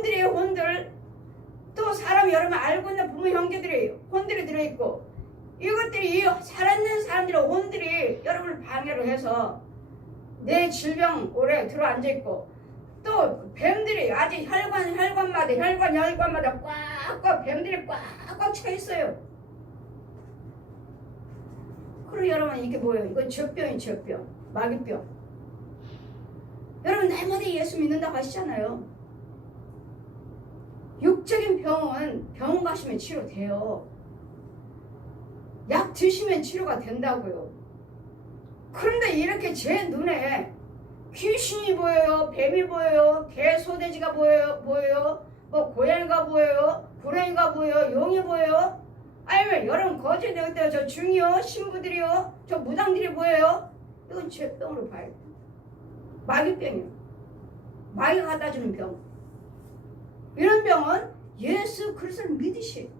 혼들이에요. 혼들. 또 사람 여러분 알고 있는 부모 형제들이 혼들이 들어있고, 이것들이 이 살아있는 사람들의 혼들이 여러분을 방해를 해서 내 질병 오래 들어앉아있고, 또 뱀들이 아직 혈관마다 꽉꽉 뱀들이 꽉꽉 차있어요. 그리고 여러분 이게 뭐예요? 이거 젖병이 젖병, 마귀병. 여러분 날마다 예수 믿는다고 하시잖아요. 육적인 병은 병원 가시면 치료돼요. 약 드시면 치료가 된다고요. 그런데 이렇게 제 눈에 귀신이 보여요, 뱀이 보여요, 개 소돼지가 보여요, 뭐 고양이가 보여요, 구렁이가 보여요, 용이 보여요. 아니면 여러분 거제에 저 중이요, 신부들이요, 저 무당들이 보여요. 이건 죄병으로 봐요. 마귀병이요. 마귀가 갖다 주는 병. 이런 병은 예수 그리스도를 믿으시고,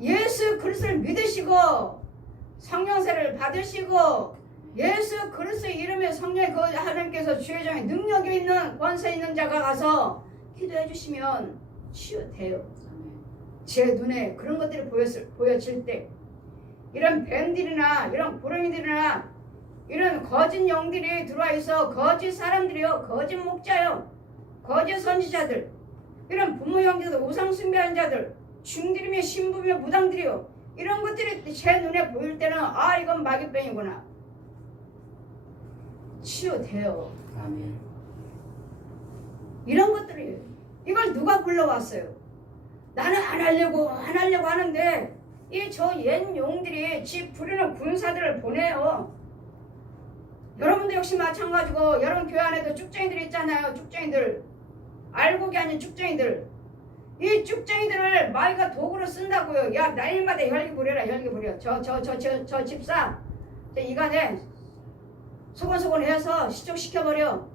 예수 그리스도를 믿으시고 성령세를 받으시고, 예수 그리스도의 이름에 성령의 그 하나님께서 주의 종에 능력이 있는 권세 있는 자가 가서 기도해 주시면 치유돼요. 제 눈에 그런 것들이 보여질 때, 이런 뱀들이나 이런 구렁이들이나 이런 거짓 영들이 들어와 있어, 거짓 사람들이요, 거짓 목자요, 거짓 선지자들, 이런 부모 형제들, 우상 숭배하는 자들, 중들이며 신부며 무당들이요, 이런 것들이 제 눈에 보일 때는 아, 이건 마귀병이구나. 치유돼요. 아멘. 이런 것들이에요. 이걸 누가 불러왔어요? 나는 안 하려고 하는데 이 저 옛 용들이 지 부리는 군사들을 보내요. 여러분도 역시 마찬가지고, 여러분 교회 안에도 쭉쟁이들 있잖아요. 쭉쟁이들, 알곡이 아닌 쭉쟁이들. 이 쭉쟁이들을 마귀가 도구로 쓴다고요. 야, 날마다 혈기 부려라, 혈기 부려. 저 집사, 저 이간에 소곤소곤 해서 시족시켜버려.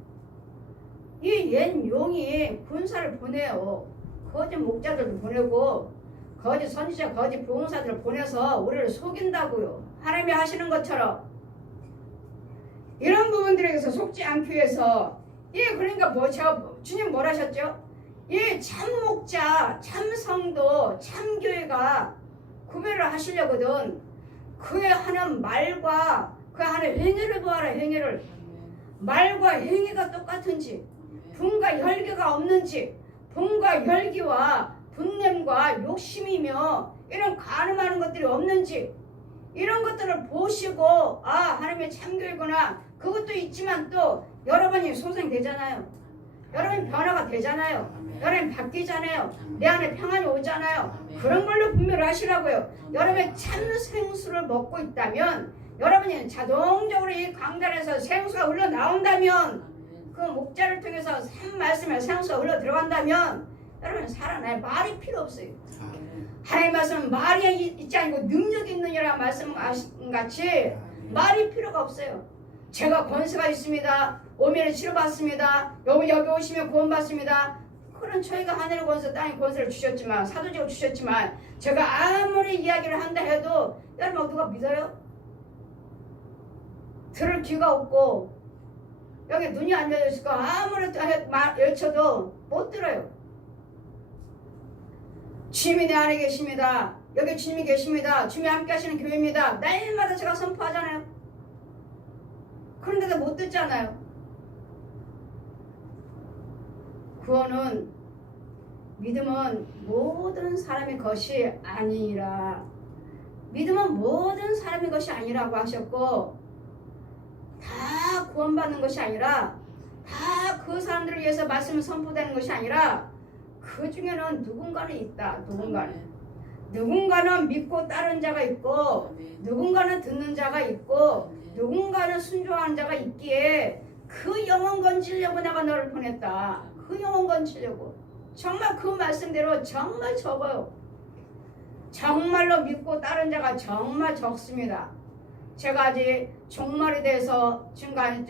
이 옛 용이 군사를 보내요. 거짓 목자들도 보내고, 거짓 선지자, 거짓 부흥사들을 보내서 우리를 속인다고요. 하나님이 하시는 것처럼. 이런 부분들에서 속지 않기 위해서, 그러니까 주님 뭘 하셨죠? 참 목자, 참 성도, 참 교회가 구별을 하시려거든. 그의 하는 말과 그 하는 행위를 보아라. 행위를. 말과 행위가 똑같은지, 분과 혈기가 없는지, 분과 혈기와 분냄과 욕심이며 이런 간음하는 것들이 없는지, 이런 것들을 보시고 아, 하나님의 참교회구나. 그것도 있지만 또 여러분이 소생되잖아요. 여러분이 변화가 되잖아요. 여러분이 바뀌잖아요. 내 안에 평안이 오잖아요. 그런 걸로 분별을 하시라고요. 여러분이 참 생수를 먹고 있다면, 여러분이 자동적으로 이 강단에서 생수가 흘러나온다면, 그 목자를 통해서 참 말씀에 생수가 흘러 들어간다면 여러분 살아나요. 말이 필요 없어요. 하나님 말씀은 말이 있지 않고 능력이 있는 이라 말씀같이 말이 필요가 없어요. 제가 권세가 있습니다. 오면은 치료받습니다. 여기 오시면 구원받습니다. 그런 저희가 하늘의 권세, 땅의 권세를 주셨지만, 사도직을 주셨지만, 제가 아무리 이야기를 한다 해도 여러분 누가 믿어요? 들을 귀가 없고 여기 눈이 안 열려있고 아무리 외쳐도 못 들어요. 주님이 내 안에 계십니다. 여기 주님이 계십니다. 주님이 함께 하시는 교회입니다. 날마다 제가 선포하잖아요. 그런데도 못 듣잖아요. 구원은, 믿음은 모든 사람의 것이 아니라, 믿음은 모든 사람의 것이 아니라고 하셨고, 다 구원받는 것이 아니라, 다 그 사람들을 위해서 말씀을 선포되는 것이 아니라, 그 중에는 누군가는 있다. 누군가는 믿고 따른 자가 있고, 누군가는 듣는 자가 있고, 누군가는 순종하는 자가 있기에 그 영혼 건지려고 내가 너를 보냈다. 그 영혼 건지려고. 정말 그 말씀대로 정말 적어요. 정말로 믿고 따른 자가 정말 적습니다. 제가 아직 종말에 대해서 증거 안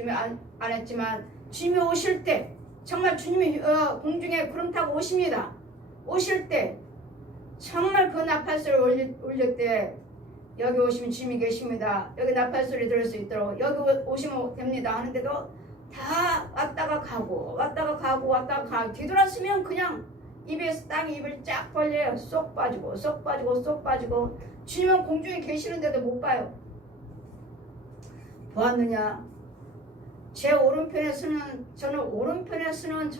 했지만 주님이 오실 때, 정말 주님이 공중에 구름 타고 오십니다. 오실 때 정말 그 나팔소리 올릴 때, 여기 오시면 주님이 계십니다. 여기 나팔소리 들을 수 있도록 여기 오시면 됩니다 하는데도 다 왔다가 가고 왔다가 가고 왔다가 가고 뒤돌았으면 그냥 입에서 땅에 입을 쫙 벌려요. 쏙 빠지고 쏙 빠지고 쏙 빠지고 주님은 공중에 계시는데도 못 봐요. 보았느냐? 제 오른편에 서는 저는 오른편에 세우는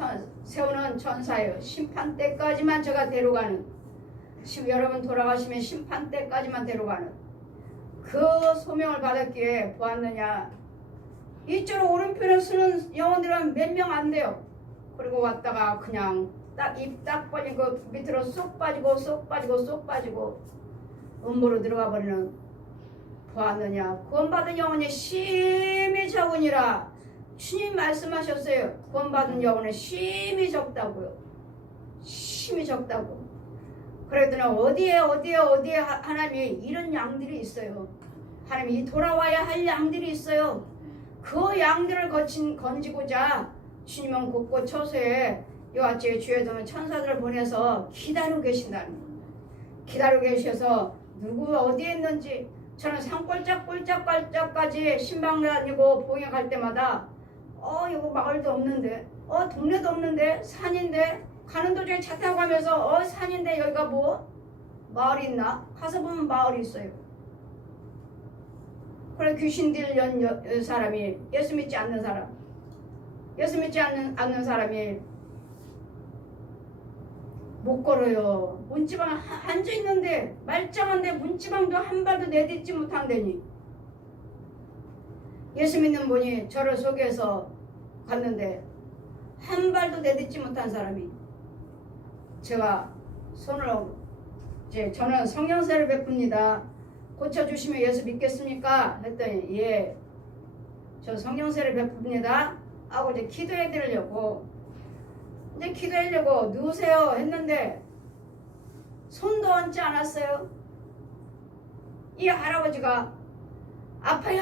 천사예요. 심판 때까지만 제가 데려가는 여러분 돌아가시면 심판 때까지만 데려가는 그 소명을 받았기에 보았느냐? 이쪽 오른편에 서는 영혼들은 몇 명 안 돼요. 그리고 왔다가 그냥 딱 입 딱 벌린 그 밑으로 쏙 빠지고 쏙 빠지고 쏙 빠지고 음부로 들어가 버리는 보았느냐? 구원받은 영혼이 심히 적으니라. 주님 말씀하셨어요. 구원받은 영혼은 심히 적다고요. 심히 적다고. 그랬더니 어디에 하나님이 이런 양들이 있어요. 하나님이 돌아와야 할 양들이 있어요. 그 양들을 건지고자 주님은 곳곳 처소에 이와 같이 주의 도는 천사들을 보내서 기다리고 계신다는 거예요. 기다리고 계셔서 누구 어디에 있는지 저는 산골짜까지 신방 다니고 봉에 갈 때마다 이거 마을도 없는데 동네도 없는데 산인데 가는 도중에 차 타고 가면서 산인데 여기가 뭐 마을이 있나? 가서 보면 마을이 있어요. 그래 귀신 들린 사람이 예수 믿지 않는 사람이 못 걸어요. 문지방 앉아있는데 말짱한데 문지방도 한 발도 내딛지 못한다니. 예수 믿는 분이 저를 소개해서 갔는데 한 발도 내딛지 못한 사람이 제가 저는 성령세를 베풉니다. 고쳐주시면 예수 믿겠습니까? 했더니 예, 저 성령세를 베풉니다 하고 이제 기도해 드리려고 누우세요 했는데 손도 얹지 않았어요. 이 할아버지가 아파요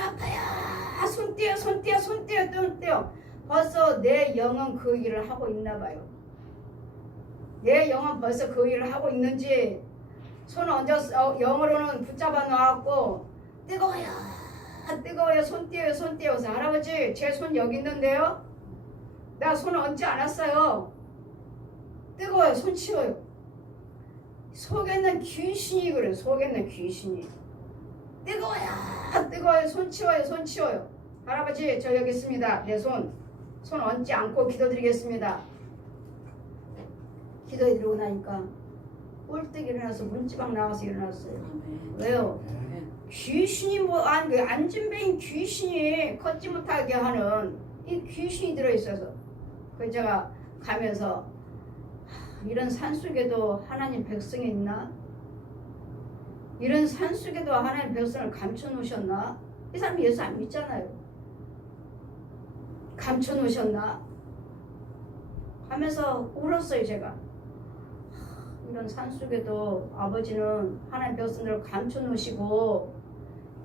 손 떼요. 벌써 내 영은 그 일을 하고 있나 봐요. 내 영은 벌써 그 일을 하고 있는지 손 얹어서 영으로는 붙잡아 놔갖고 뜨거워요 손 떼어서 할아버지 제 손 여기 있는데요. 나 손 얹지 않았어요. 뜨거워요. 손 치워요. 속에 있는 귀신이 그래. 뜨거워요. 손 치워요. 할아버지 저 여기 있습니다. 내 손 얹지 않고 기도드리겠습니다. 기도해드리고 나니까 꼴떡 일어나서 문지방 나와서 일어났어요. 왜요? 귀신이 안진뱅이 귀신이 걷지 못하게 하는 이 귀신이 들어있어서 그래서 제가 가면서 이런 산속에도 하나님 백성이 있나? 이런 산속에도 하나님 백성을 감춰놓으셨나? 이 사람이 예수 안 믿잖아요. 감춰놓으셨나? 하면서 울었어요. 제가 이런 산속에도 아버지는 하나님 백성들을 감춰놓으시고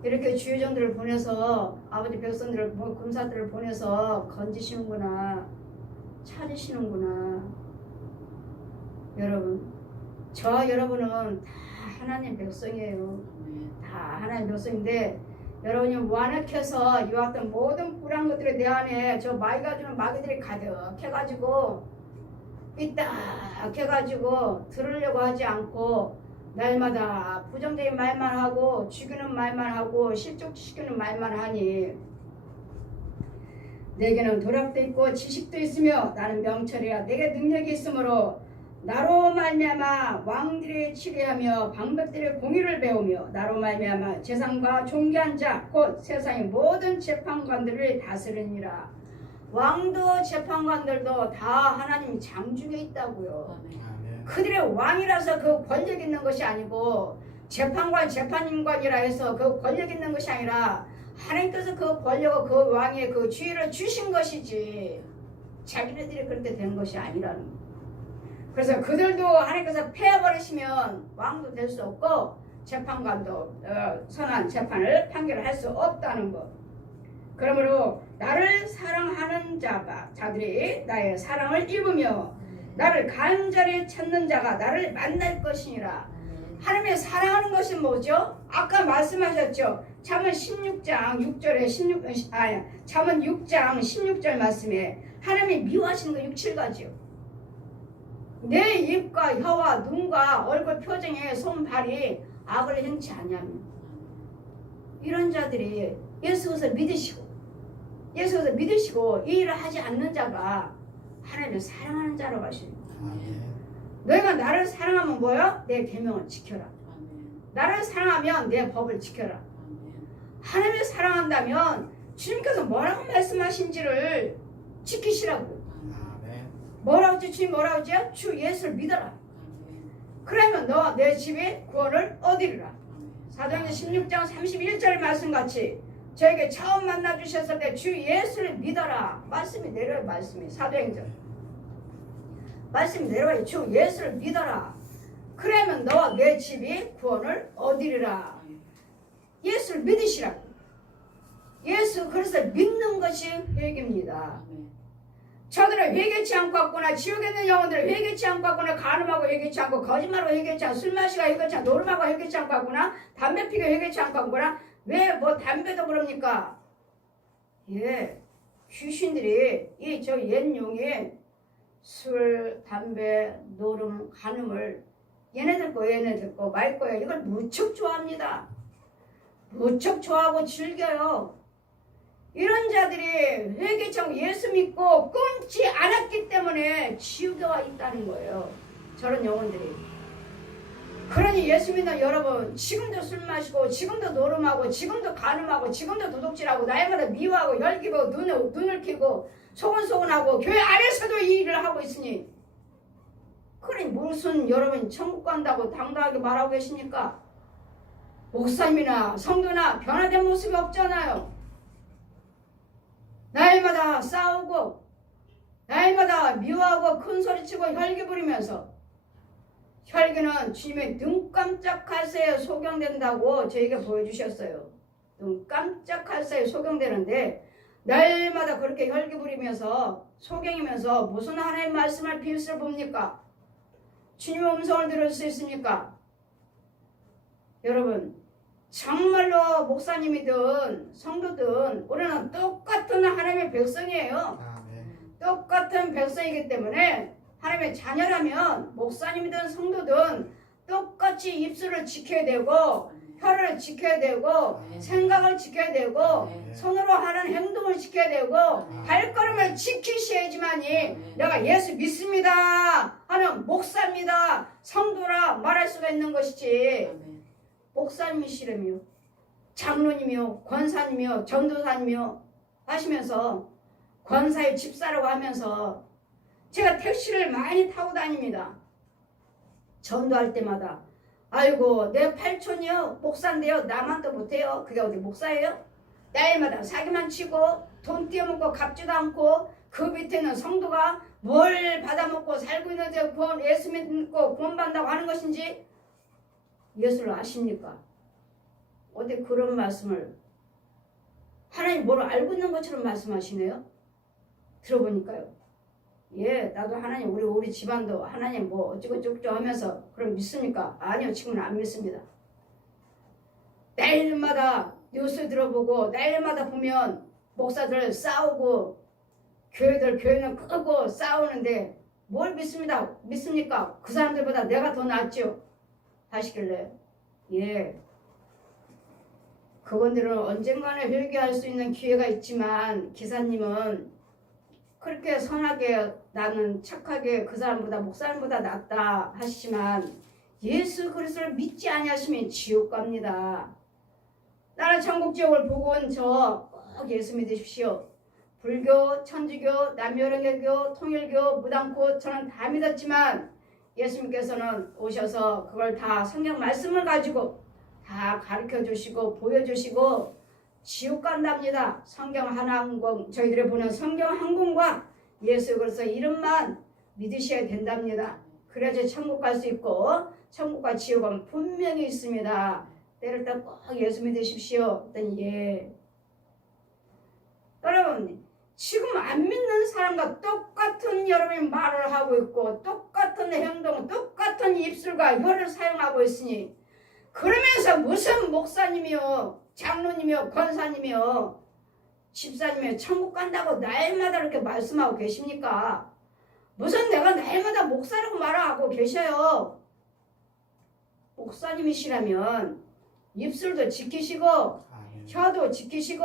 이렇게 주의정들을 보내서 아버지 백성들을 금사들을 보내서 건지시는구나, 찾으시는구나. 여러분, 여러분은 다 하나님 백성이에요. 다 하나님 백성인데 여러분이 완악해서 이와 같은 모든 불안 것들이 내 안에 저 마귀가 주는 마귀들이 가득해가지고 삐딱해가지고 들으려고 하지 않고 날마다 부정적인 말만 하고 죽이는 말만 하고 실족시키는 말만 하니 내게는 도락도 있고 지식도 있으며 나는 명철이야. 내게 능력이 있으므로 나로 말미암아 왕들이 치리하며 방백들의 공의를 배우며 나로 말미암아 재상과 존귀한 자 곧 세상의 모든 재판관들을 다스리니라. 왕도 재판관들도 다 하나님 장중에 있다고요. 그들의 왕이라서 그 권력 있는 것이 아니고 재판관 재판관이라 해서 그 권력 있는 것이 아니라 하나님께서 그 권력을 그 왕의 그 지위를 주신 것이지 자기네들이 그렇게 된 것이 아니라는 거예요. 그래서 그들도 하나님께서 패해버리시면 왕도 될 수 없고 재판관도 선한 재판을 판결할 수 없다는 것. 그러므로 나를 사랑하는 자들이 나의 사랑을 입으며 나를 간절히 찾는 자가 나를 만날 것이니라. 하나님의 사랑하는 것이 뭐죠? 아까 말씀하셨죠. 잠언 16장 6절에 잠언 6장 16절 말씀에 하나님이 미워하시는 거 6, 7가지요. 내 입과 혀와 눈과 얼굴 표정에 손, 발이 악을 행치 아니하며. 이런 자들이 예수께서 믿으시고 이 일을 하지 않는 자가 하나님을 사랑하는 자라고 하십니다. 너희가 나를 사랑하면 뭐요? 내 계명을 지켜라. 나를 사랑하면 내 법을 지켜라. 하나님을 사랑한다면 주님께서 뭐라고 말씀하신지를 지키시라고. 뭐라고 하지? 주님 뭐라고 하지? 주 예수를 믿어라. 그러면 너 내 집에 구원을 얻으리라. 사도행전 16장 31절 말씀같이 저에게 처음 만나주셨을 때 주 예수를 믿어라. 말씀이 내려요. 말씀이 사도행전 말씀이 내려와요. 주 예수를 믿어라. 그러면 너와 내 집이 구원을 얻으리라. 예수를 믿으시라고. 예수 그리스도를 믿는 것이 회개입니다. 저들은 회개치 않고 왔구나. 지옥에 있는 영혼들은 회개치 않고 왔구나. 간음하고 회개치 않고, 거짓말하고 회개치 않고, 술 마시고 회개치 않고, 노름하고 회개치 않고 왔구나. 담배 피고 회개치 않고 왔구나. 왜 뭐 담배도 그럽니까? 예, 귀신들이 이 저 옛 용이 술, 담배, 노름, 간음을 얘네들 거 말 거야. 이걸 무척 좋아합니다. 무척 좋아하고 즐겨요. 이런 자들이 회개청 예수 믿고 끊지 않았기 때문에 지옥에 와 있다는 거예요. 저런 영혼들이. 그러니 예수 믿는 여러분, 지금도 술 마시고, 지금도 노름하고, 지금도 간음하고, 지금도 도둑질하고, 날마다 미워하고, 열기고, 눈을 켜고, 소곤소곤하고, 교회 안에서도 이 일을 하고 있으니, 그러니 무슨 여러분 천국 간다고 당당하게 말하고 계십니까? 목사님이나 성도나 변화된 모습이 없잖아요. 날마다 싸우고, 날마다 미워하고, 큰소리치고, 혈기 부리면서, 혈기는 주님의 눈 깜짝할 새에 소경된다고 저에게 보여주셨어요. 눈 깜짝할 새에 소경되는데 날마다 그렇게 혈기 부리면서 소경이면서 무슨 하나님 말씀을 빌스를 봅니까? 주님의 음성을 들을 수 있습니까? 여러분, 정말로 목사님이든 성도든 우리는 똑같은 하나님의 백성이에요. 똑같은 백성이기 때문에 하나님의 자녀라면 목사님이든 성도든 똑같이 입술을 지켜야 되고 혀를 지켜야 되고 생각을 지켜야 되고 손으로 하는 행동을 지켜야 되고 발걸음을 지키셔야지만이 내가 예수 믿습니다 하는 목사입니다 성도라 말할 수가 있는 것이지. 목사님이시라며 장로님이요 권사님이요 전도사님이요 하시면서 권사의 집사라고 하면서 제가 택시를 많이 타고 다닙니다. 전도할 때마다 아이고 내 팔촌이요 목사인데요 나만 또 못해요. 그게 어디 목사예요? 날마다 사기만 치고 돈 띄어먹고 갚지도 않고 그 밑에는 성도가 뭘 받아먹고 살고 있는데 구원 예수 믿고 구원받는다고 하는 것인지 예수를 아십니까? 어디 그런 말씀을 하나님 뭘 알고 있는 것처럼 말씀하시네요. 들어보니까요. 예, 나도 하나님 우리 집안도 하나님 뭐 어쩌고저쩌고 하면서 그럼 믿습니까? 아니요, 지금은 안 믿습니다. 날마다 뉴스 들어보고 날마다 보면 목사들 싸우고 교회는 끄고 싸우는데 뭘 믿습니까? 그 사람들보다 내가 더 낫죠? 하시길래 예, 그분들은 언젠가는 회개할 수 있는 기회가 있지만 기사님은 그렇게 선하게 나는 착하게 그 사람보다 목사님보다 낫다 하시지만 예수 그리스도를 믿지 아니하시면 지옥 갑니다. 나는 천국 지옥을 보고 온 저 꼭 예수 믿으십시오. 불교, 천주교, 남유령외교, 통일교, 무당코 저는 다 믿었지만 예수님께서는 오셔서 그걸 다 성경 말씀을 가지고 다 가르쳐 주시고 보여주시고 지옥 간답니다. 성경 하나항공 저희들이 보는 성경 한 권과 예수 그리스도 이름만 믿으셔야 된답니다. 그래야지 천국 갈 수 있고 천국과 지옥은 분명히 있습니다. 때를 때 꼭 예수 믿으십시오. 그랬더니 예. 여러분 지금 안 믿는 사람과 똑같은 여러분이 말을 하고 있고 똑같은 행동 똑같은 입술과 혀를 사용하고 있으니 그러면서 무슨 목사님이요 장로님이요, 권사님이요, 집사님이요, 천국 간다고 날마다 이렇게 말씀하고 계십니까? 무슨 내가 날마다 목사라고 말하고 계셔요. 목사님이시라면 입술도 지키시고 혀도 지키시고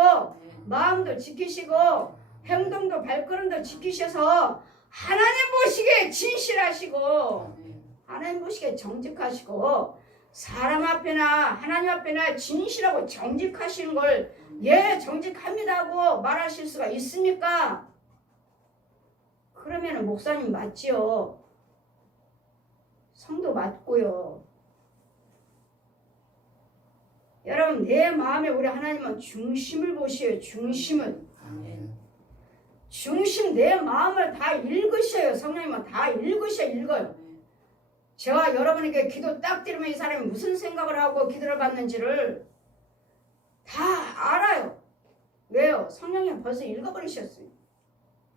마음도 지키시고 행동도 발걸음도 지키셔서 하나님 보시기에 진실하시고 하나님 보시기에 정직하시고 사람 앞에나 하나님 앞에나 진실하고 정직하시는 걸 예 정직합니다고 말하실 수가 있습니까? 그러면 목사님 맞지요. 성도 맞고요. 여러분 내 마음에 우리 하나님은 중심을 보시어요. 중심은. 중심 내 마음을 다 읽으셔요. 성령님은 다 읽어요. 제가 여러분에게 기도 딱 드리면 이 사람이 무슨 생각을 하고 기도를 받는지를 다 알아요. 왜요? 성령님 벌써 읽어버리셨어요.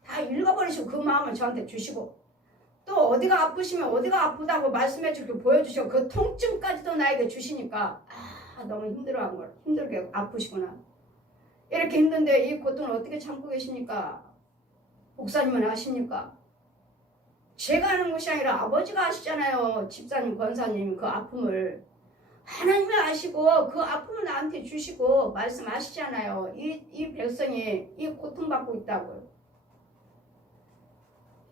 다 읽어버리시고 그 마음을 저한테 주시고 또 어디가 아프시면 어디가 아프다고 말씀해주고 보여주시고 그 통증까지도 나에게 주시니까 너무 힘들어한 걸 힘들게 아프시구나. 이렇게 힘든데 이 고통을 어떻게 참고 계십니까? 목사님은 아십니까? 제가 하는 것이 아니라 아버지가 아시잖아요. 집사님, 권사님 그 아픔을 하나님이 아시고 그 아픔을 나한테 주시고 말씀하시잖아요. 이 백성이 이 고통받고 있다고요.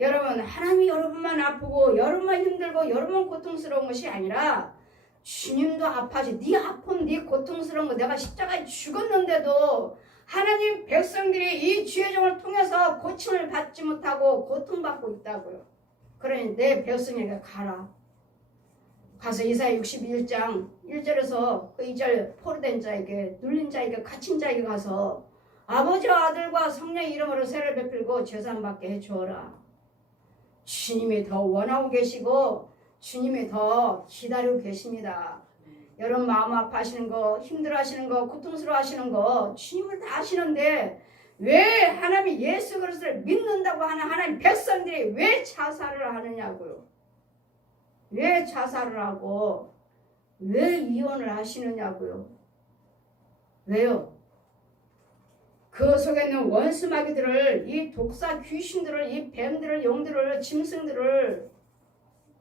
여러분 하나님이 여러분만 아프고 여러분만 힘들고 여러분만 고통스러운 것이 아니라 주님도 아파지. 네 아픔 네 고통스러운 거 내가 십자가에 죽었는데도 하나님 백성들이 이 주의 종을 통해서 고침을 받지 못하고 고통받고 있다고요. 그러니 내 백성에게 가라. 가서 이사야 61장 1절에서 그 2절 포로된 자에게 눌린 자에게 갇힌 자에게 가서 아버지와 아들과 성령의 이름으로 세를 베풀고 죄산받게 해주어라. 주님이 더 원하고 계시고 주님이 더 기다리고 계십니다. 여러분 마음 아파하시는 거 힘들어하시는 거 고통스러워하시는 거 주님을 다 아시는데 왜 하나님이 예수 그리스도를 믿는다고 하는 하나님 백성들이 왜 자살을 하느냐고요. 왜 자살을 하고 왜 이혼을 하시느냐고요. 왜요? 그 속에 있는 원수마귀들을 이 독사 귀신들을 이 뱀들을 영들을 짐승들을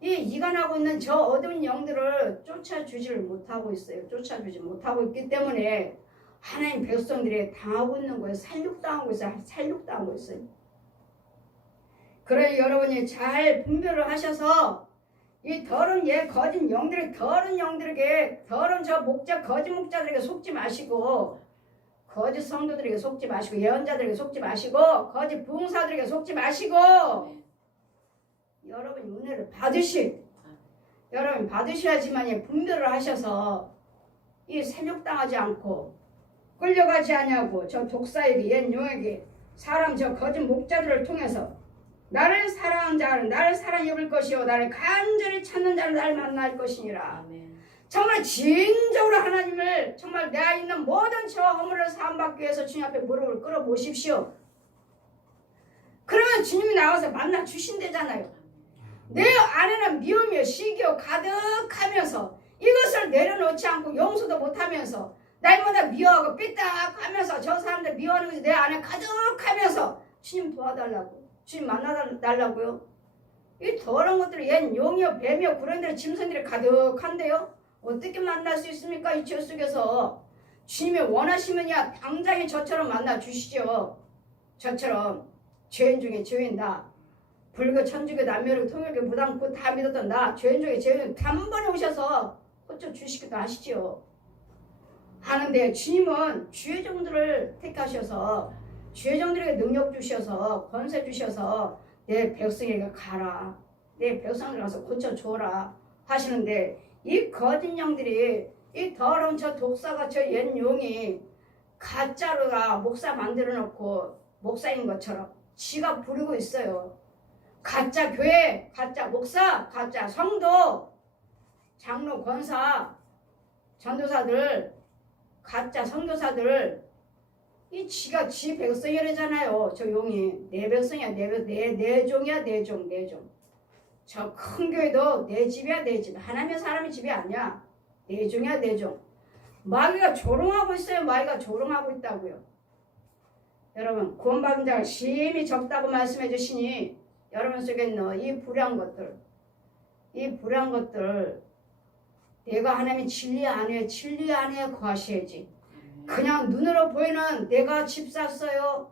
이 이간하고 있는 저 어두운 영들을 쫓아주지를 못하고 있어요. 쫓아주지 못하고 있기 때문에 하나님 백성들이 당하고 있는 거예요. 살육당하고 있어요. 살육당하고 있어요. 그러니 여러분이 잘 분별을 하셔서 이 더러운 거짓 영들의 더러운 영들에게 더러운 저 목자 거짓 목자들에게 속지 마시고 거짓 성도들에게 속지 마시고 예언자들에게 속지 마시고 거짓 부흥사들에게 속지 마시고 여러분이 은혜를 여러분 받으셔야지만 분별을 하셔서 이 세력당하지 않고 끌려가지 않냐고 저 독사에게 옛 용에게 사람 저 거짓 목자들을 통해서 나를 사랑하는 자는 나를 사랑해 볼 것이요 나를 간절히 찾는 자는 나를 만날 것이니라. 아멘. 정말 진정으로 하나님을 정말 내가 있는 모든 죄와 허물을 사함받기 위해서 주님 앞에 무릎을 꿇어 보십시오. 그러면 주님이 나와서 만나 주신대잖아요. 내 안에는 미움이요 시기요 가득하면서 이것을 내려놓지 않고 용서도 못하면서 날마다 미워하고 삐딱하면서 저 사람들 미워하는 것이 내 안에 가득하면서 주님 도와달라고 주님 만나달라고요. 이 더러운 것들이 옛 용이요 뱀이요 구렁이들의 짐승들이 가득한데요. 어떻게 만날 수 있습니까? 이 죄 속에서 주님이 원하시면야 당장에 저처럼 만나 주시죠. 저처럼 죄인 중에 죄인 나 불교 천주교 남녀교 통일교 무당교 다 믿었던 나 죄인 중에 죄인 단번에 오셔서 고쳐 주시기도 하시죠. 하는데 주님은 주의 종들을 택하셔서 주의 종들에게 능력 주셔서 권세 주셔서 내 백성에게 가라. 내 백성들 가서 고쳐줘라 하시는데 이 거짓 영들이 이 더러운 저 독사가 저 옛 용이 가짜로가 목사 만들어 놓고 목사인 것처럼 지가 부리고 있어요. 가짜 교회, 가짜 목사, 가짜 성도, 장로, 권사, 전도사들, 가짜 선교사들 이 지가 지 백성이라잖아요. 저 용이 내 백성이야 내 종이야 내 종. 저 큰 교회도 내 집이야 내 집. 하나님의 사람의 집이 아니야. 내 종이야 내 종. 마귀가 조롱하고 있어요. 마귀가 조롱하고 있다고요. 여러분 구원받은 자가 심히 적다고 말씀해 주시니 여러분 속에 있는 이 불의한 것들 내가 하나님의 진리 안에 거하셔야지. 그냥 눈으로 보이는 내가 집 샀어요,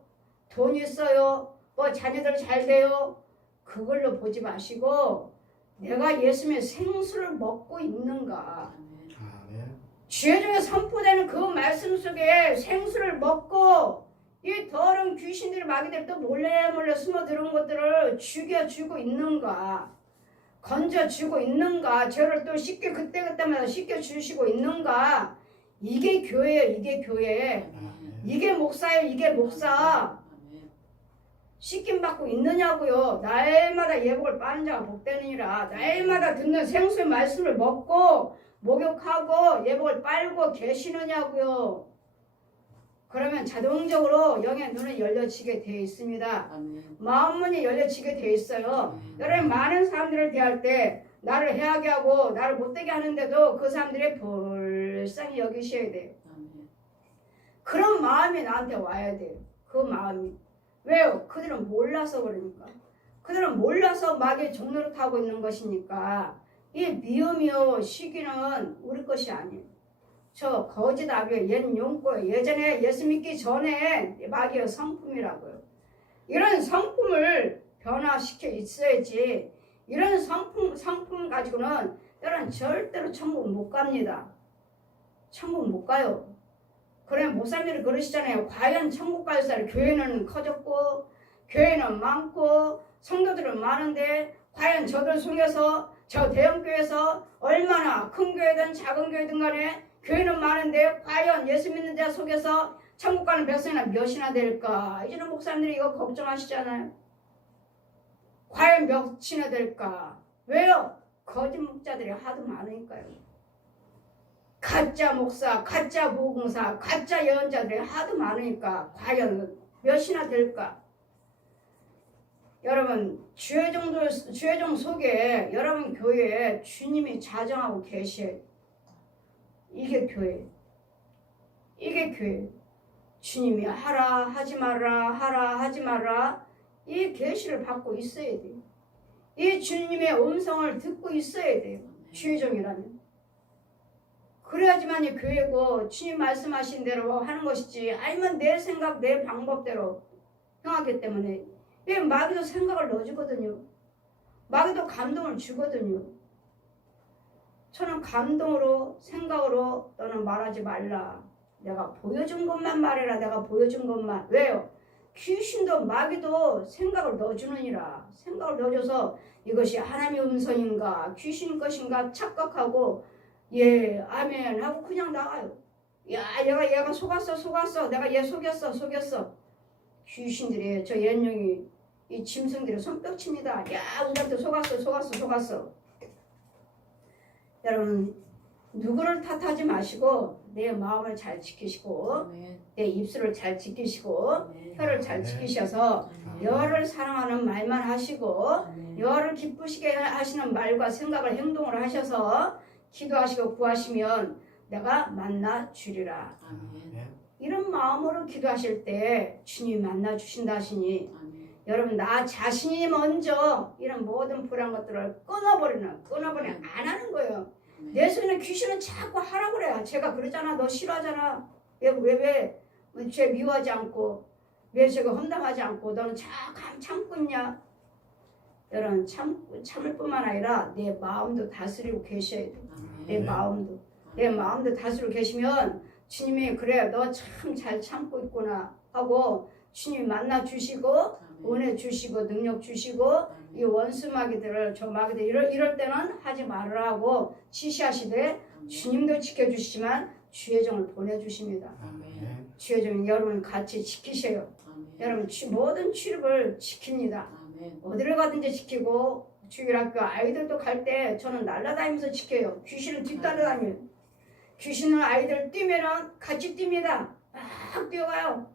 돈 있어요, 뭐 자녀들 잘 돼요, 그걸로 보지 마시고 내가 예수님의 생수를 먹고 있는가. 죄 중에 선포되는 그 말씀 속에 생수를 먹고 이 더러운 귀신들이 마귀들이 또 몰래 숨어 들어온 것들을 죽여주고 있는가, 건져주고 있는가, 죄를 또 씻겨 그때마다 씻겨주시고 있는가. 이게 교회예요. 이게 교회. 이게 목사예요. 이게 목사. 씻김 받고 있느냐고요. 날마다 예복을 빠는 자가 복되느니라. 날마다 듣는 생수의 말씀을 먹고 목욕하고 예복을 빨고 계시느냐고요. 그러면 자동적으로 영의 눈이 열려지게 되어 있습니다. 마음문이 열려지게 되어 있어요. 여러분 많은 사람들을 대할 때 나를 해하게 하고 나를 못되게 하는데도 그 사람들이 불쌍히 여기셔야 돼요. 그런 마음이 나한테 와야 돼요. 그 마음이. 왜요? 그들은 몰라서 그러니까. 그들은 몰라서 마귀의 종로를 타고 있는 것이니까. 이 미움이요 시기는 우리 것이 아니에요. 저 거짓 아비의 옛 용고예요. 예전에 예수 믿기 전에 마귀의 성품이라고요. 이런 성품을 변화시켜 있어야지. 이런 성품 가지고는 여러분 절대로 천국 못 갑니다. 천국 못 가요. 그래 목사님들이 그러시잖아요. 과연 천국 갈 사람, 교회는 커졌고 교회는 많고 성도들은 많은데 과연 저들 속에서 저 대형교회에서 얼마나 큰 교회든 작은 교회든 간에 교회는 많은데 과연 예수 믿는 자 속에서 천국 가는 백성이나 몇이나 될까? 이제는 목사님들이 이거 걱정하시잖아요. 과연 몇이나 될까? 왜요? 거짓 목자들이 하도 많으니까요. 가짜 목사, 가짜 보공사, 가짜 예언자들이 하도 많으니까 과연 몇이나 될까? 여러분 주의종 속에 여러분 교회에 주님이 자정하고 계셔요. 이게 교회. 이게 교회. 주님이 하라 하지 마라 하라 하지 마라 이 계시를 받고 있어야 돼요. 이 주님의 음성을 듣고 있어야 돼요. 주의종이라면. 그래야지만 이 교회고 주님 말씀하신 대로 하는 것이지 아니면 내 생각 내 방법대로 행하기 때문에 이 마귀도 생각을 넣어주거든요. 마귀도 감동을 주거든요. 저는 감동으로 생각으로 너는 말하지 말라. 내가 보여준 것만 말해라. 내가 보여준 것만. 왜요? 귀신도 마귀도 생각을 넣어주느니라. 생각을 넣어줘서 이것이 하나님의 음성인가 귀신 것인가 착각하고 예 아멘 하고 그냥 나가요. 야 얘가 속았어. 내가 얘 속였어. 귀신들이 저 옛령이 이 짐승들이 손뼉칩니다. 야 우리한테 속았어. 여러분 누구를 탓하지 마시고 내 마음을 잘 지키시고 내 입술을 잘 지키시고 혀를 잘 지키셔서 여호와를 사랑하는 말만 하시고 여호와를 기쁘시게 하시는 말과 생각을 행동을 하셔서 기도하시고 구하시면 내가 만나 주리라. 이런 마음으로 기도하실 때 주님이 만나 주신다 하시니 여러분 나 자신이 먼저 이런 모든 불안한 것들을 끊어버리는 안 하는 거예요. 내 속에는 귀신은 자꾸 하라고 그래요. 제가 그러잖아. 너 싫어하잖아. 쟤 미워하지 않고 왜 제가 험담하지 않고 너는 참고 있냐. 여러분 참을 뿐만 아니라 내 마음도 다스리고 계셔야 돼. 내 마음도 다스리고 계시면 주님이 그래 너 참 잘 참고 있구나 하고 주님이 만나 주시고 은혜 주시고 능력 주시고 이 원수 마귀들을 저 마귀들 이럴 때는 하지 말으라고 지시하시되 주님도 지켜주시지만 주의 종을 보내주십니다. 주의 종 여러분 같이 지키셔요. 여러분 모든 출입을 지킵니다. 어디를 가든지 지키고 주일학교 아이들도 갈 때 저는 날아다니면서 지켜요. 귀신은 뒤따라다녀요. 귀신은 아이들 뛰면은 같이 뜁니다. 막 뛰어가요.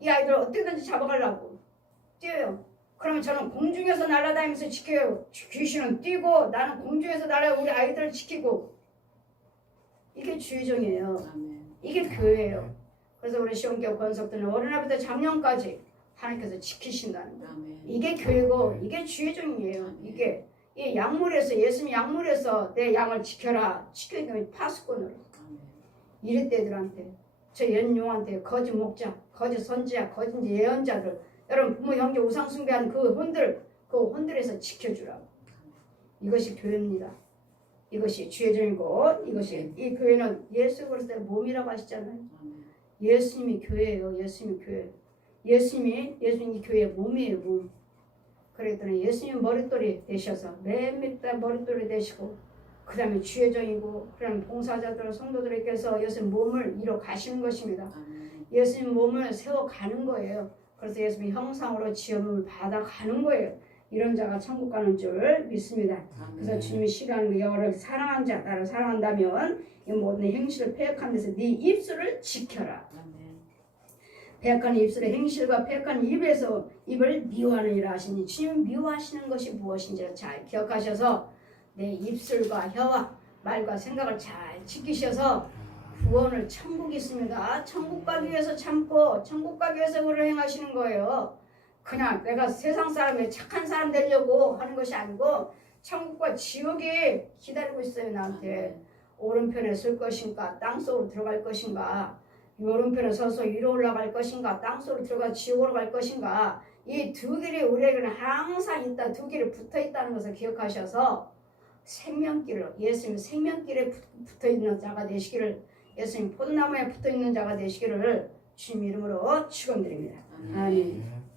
이 아이들 어떻게든지 잡아가려고 뛰어요. 그러면 저는 공중에서 날아다니면서 지켜요. 귀신은 뛰고 나는 공중에서 날아 우리 아이들을 지키고 이게 주의종이에요. 아멘. 이게 교회예요. 그래서 우리 시온교회 권속들은 어린아이부터 작년까지 하나님께서 지키신다는 거예요. 아멘. 이게 교회고 이게 주의종이에요. 이게 이 약물에서 예수님 약물에서 내 양을 지켜라. 지키는 파수꾼으로 아멘. 이랬대들한테 저 연용한테 거짓 목자, 거짓 선지자, 거짓 예언자들 여러분 부모 형제 우상 숭배한 그 혼들에서 지켜주라고. 이것이 교회입니다. 이것이 주의종이고 이것이 이 교회는 예수 그리스도의 몸이라고 하시잖아요. 아멘. 예수님이 교회예요. 예수님이 교회. 예수님이 교회의 몸이에요. 몸. 그랬더니 예수님 머릿돌이 되셔서 맨 밑에 머릿돌이 되시고 그 다음에 주의종이고 그 다음에 봉사자들 성도들에게서 예수님 몸을 이뤄 가시는 것입니다. 아멘. 예수님 몸을 세워가는 거예요. 그래서 예수님 형상으로 지음을 받아가는 거예요. 이런 자가 천국 가는 줄 믿습니다. 그래서 주님이 시간 여호를 사랑한 자 나를 사랑한다면 이 모든 행실을 폐역한 데서 네 입술을 지켜라. 아멘. 폐역한 입술의 행실과 폐역한 입에서 입을 미워하느니라 하시니 주님 미워하시는 것이 무엇인지를 잘 기억하셔서 내 입술과 혀와 말과 생각을 잘 지키셔서 구원을 천국이 있습니다. 천국 가기 위해서 참고 천국 가기 위해서 그를 행하시는 거예요. 그냥 내가 세상 사람의 착한 사람 되려고 하는 것이 아니고 천국과 지옥이 기다리고 있어요. 나한테 오른편에 설 것인가 땅속으로 들어갈 것인가 오른편에 서서 위로 올라갈 것인가 땅속으로 들어가 지옥으로 갈 것인가 이 두 길이 우리에게는 항상 있다. 두 길이 붙어 있다는 것을 기억하셔서 생명길을 예수님 생명길에 붙어 있는 자가 되시기를 예수님 포도나무에 붙어 있는 자가 되시기를 주님 이름으로 축원드립니다. 아멘.